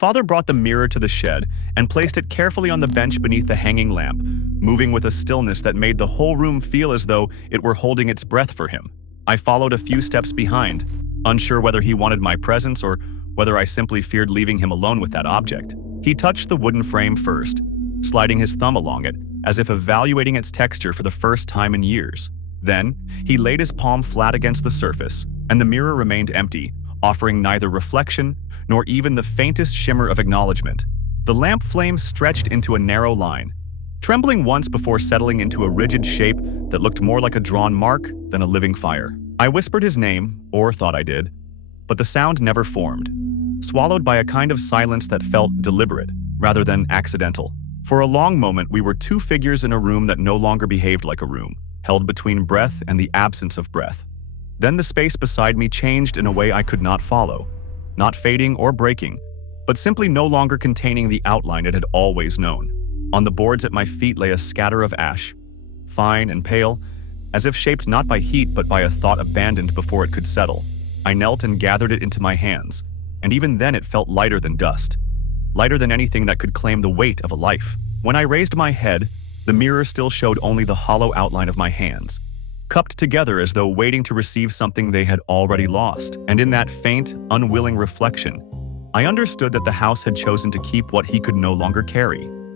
Father brought the mirror to the shed and placed it carefully on the bench beneath the hanging lamp, moving with a stillness that made the whole room feel as though it were holding its breath for him. I followed a few steps behind, unsure whether he wanted my presence or whether I simply feared leaving him alone with that object. He touched the wooden frame first, sliding his thumb along it, as if evaluating its texture for the first time in years. Then, he laid his palm flat against the surface, and the mirror remained empty, offering neither reflection nor even the faintest shimmer of acknowledgement. The lamp flame stretched into a narrow line, trembling once before settling into a rigid shape that looked more like a drawn mark than a living fire. I whispered his name, or thought I did, but the sound never formed, swallowed by a kind of silence that felt deliberate rather than accidental. For a long moment, we were two figures in a room that no longer behaved like a room, held between breath and the absence of breath. Then the space beside me changed in a way I could not follow, not fading or breaking, but simply no longer containing the outline it had always known. On the boards at my feet lay a scatter of ash, fine and pale, as if shaped not by heat but by a thought abandoned before it could settle. I knelt and gathered it into my hands, and even then it felt lighter than dust, lighter than anything that could claim the weight of a life. When I raised my head, the mirror still showed only the hollow outline of my hands, cupped together as though waiting to receive something they had already lost. And in that faint, unwilling reflection, I understood that the house had chosen to keep what he could no longer carry.